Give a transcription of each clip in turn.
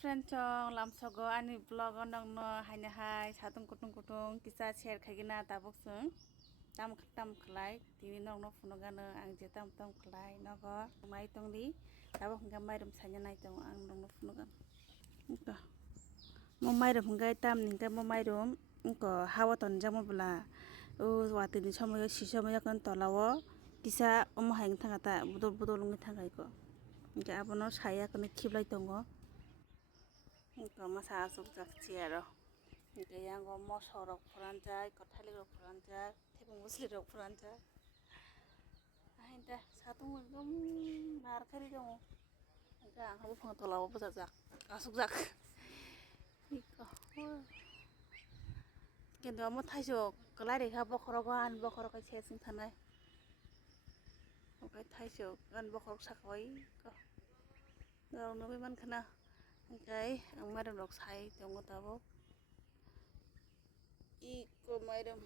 friend lamsogo ani vlog nongno haina hai satung kutung kisa share khagina tabok sung tam khlai tini nongno funogano ang je tam khlai nogo mai tongli tabok hingga mairum sanya nai tong ang nongno funogan ko mo mairum hingga tam ningka mo mairum ko hawa ton jamo bla o watini somoyo sisomoyo kon tolawo kisa omo haing thangata budol ngi thangai ko hingga abono saya kono khiblai tongo hingga masa asuk jakchi aro hingga yango mosorok furanjak kothali rok furanjak thebung musli rok furanjak ahinta satung ekdom narkhari dongo hingga ang habu phang tolawo bujajak asukjak hingga কিন্তু amo thaisuk klai rekha bokhorogo an bokhorok kai sesing thanai okai thaisuk an bokhorok sakoi ko dong nugui mankhana hingkai ang mairum rok sai tongo tabo iko mairum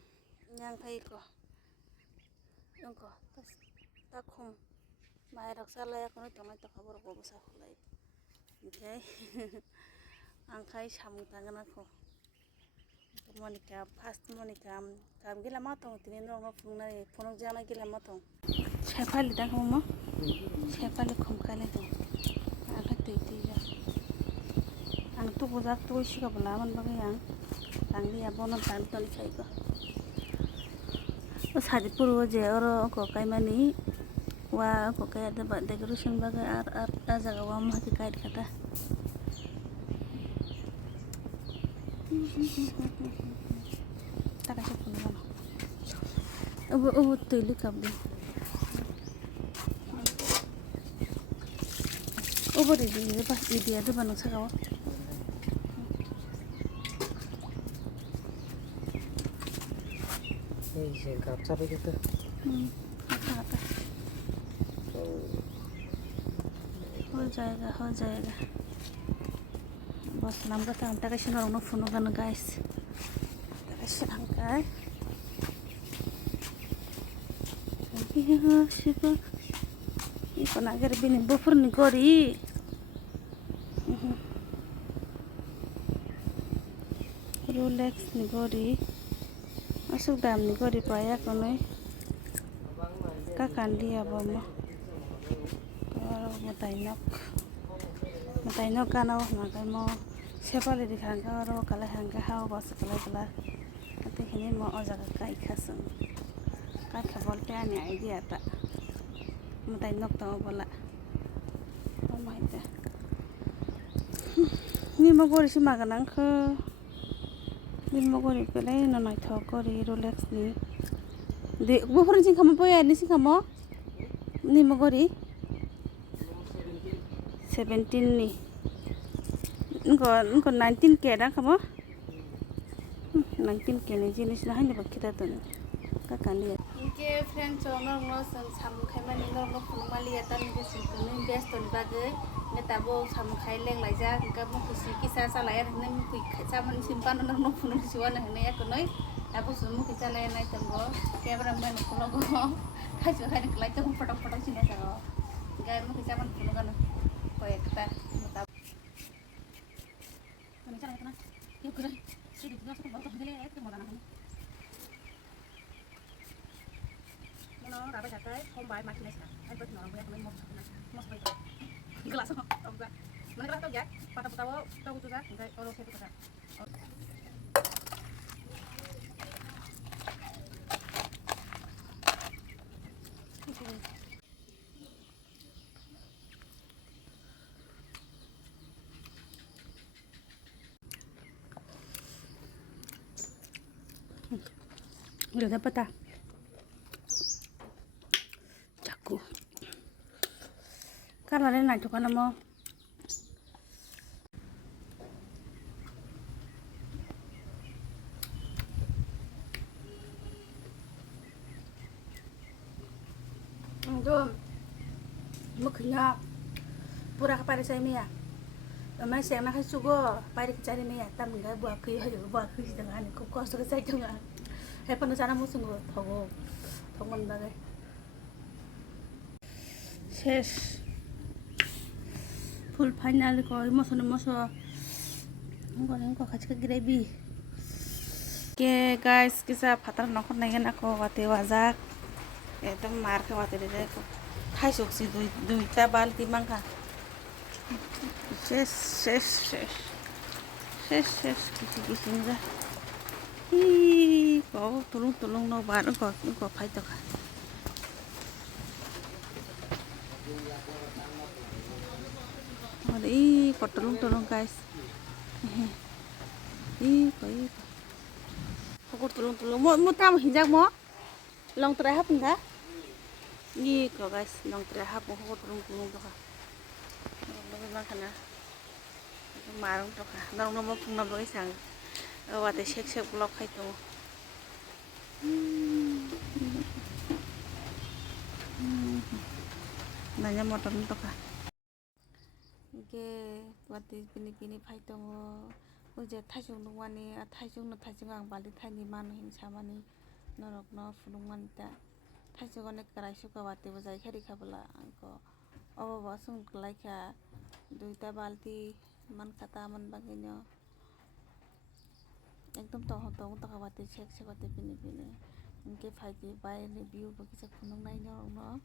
nyangkai ko ongko takhum mairok salaya kono tongnai to khabar ko basa khulai hingkai angkai samung tangana ko monika first monika kam gila matong tini nongno fungnai phonok jana gila matong sepali dang mo sepali khumkale to aga tei ja ang tu bujak tu siga belaman bagai yang tangli abono tan ton sai ko o sadi puru je oro ko khymani wa ko kay da decoration bagai ar jaga wa ma ki kai kata tak kasih punya ubu tulis kabdi ubu di pas dia tu banyak sekali ini gap sampai gitu apa हो जाएगा बस number त अंत कैसे नरंनो फोनो gun guys कैसे हंका ये शिवा ये कोना गर बिनि बफर नि गरी रोलेक्स नि गरी असुक दाम नि गरी पाया कोनै का कांडी आबो matainok kano makai mo sepali di khangka ro kala hangka hawa bas kala ate hini mo ojaga kai khasung kai khabol te ani idea ta matainok to bola o maita ni mo gori si maganang kho ni mo gori pele no nai thok gori rolex ni de bufur jing khamo poya ni sing khamo ni mo gori 17 nih, engkau 19 ke dah kamu, 19 ke nih jenis lah ini bagi kita tuh, kakak lihat. Oke, friend, coba ngomong samwng khymani ngomong pulang malihat tadi di situ nih best tuh bagai, ngetabo samwng khayleng laja, engkau mau kisa salayar nih mau zaman simpan ngomong pulang siwan nih ya kunoi, aku semua kisa layan naik tunggu, kayak berapa nih pulang gua, kasih hari kelai tuh potong sini saja, enggak mau kisa man pulang kan. Kita mata mana cara kena yuk kena sini juga suka bawa begini ya kita mau tanah mana rapat jakai home buy macam ni kan betul orang punya teman mau seperti itu gelas apa enggak mana kerana tahu ya pada tahu tu kan enggak orang saya tu kan udah dapat tak? Jago. Karena ini nanti kan mau. Itu, mukanya pura kepada saya ni ya. Mas saya nak sugo, pada kecari ni ya. Tapi enggak buat kaya juga buat kaya dengan kau kos saya jangan. 해보는 사람 무슨 거 더고 더군다게 셋 full final ko moso ko khachka gravy ke guys kisa phatar nokhor naigen ako wate wajak ekdom mar kha wate re ko thaichuk si duita balti mangkha শেষ কিছু যা ই কও তুলুং no bar ko phai to kha E ko tulung guys E ko tulung mo tam hinjak mo long trai hap nga 이 ko guys long trai hap ko tulung to kha lo ma khana marung to kha nang no mo phungna ba isang wate sek block khai to nanya motor to kha ge wate pini phai to oi je thaichuk nungmani thaichuk ang bali thaini manu himsa mani norok no phunungmani ta thaichuk onek karai suka wate bo jai khari khabala ko obo sung chalaikha duita balti man khata man bagino ekdom to wate sek wate pini ke phai ki bayre ni view bo kisa phunung nai no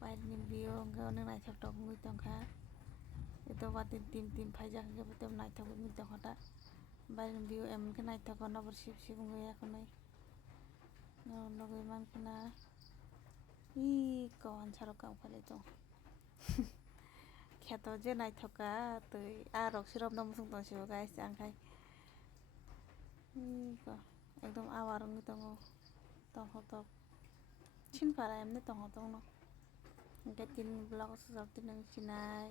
bayre ni view ga onek naithok tok mui tongkha ito wate tim phai jak ge botem naithok mui tongkha ta bayre ni view emon ke naithok nobor sip ungui ekhonai no logoi man khana E kawan saro kam khalai tong kheto je naithoka tui arok sirop no musung tong sibo guys angkhai ko ekdom awar ungui tongo tonghotok sinpara emni tonghotok no hingke tin vlog sujak tinung sinai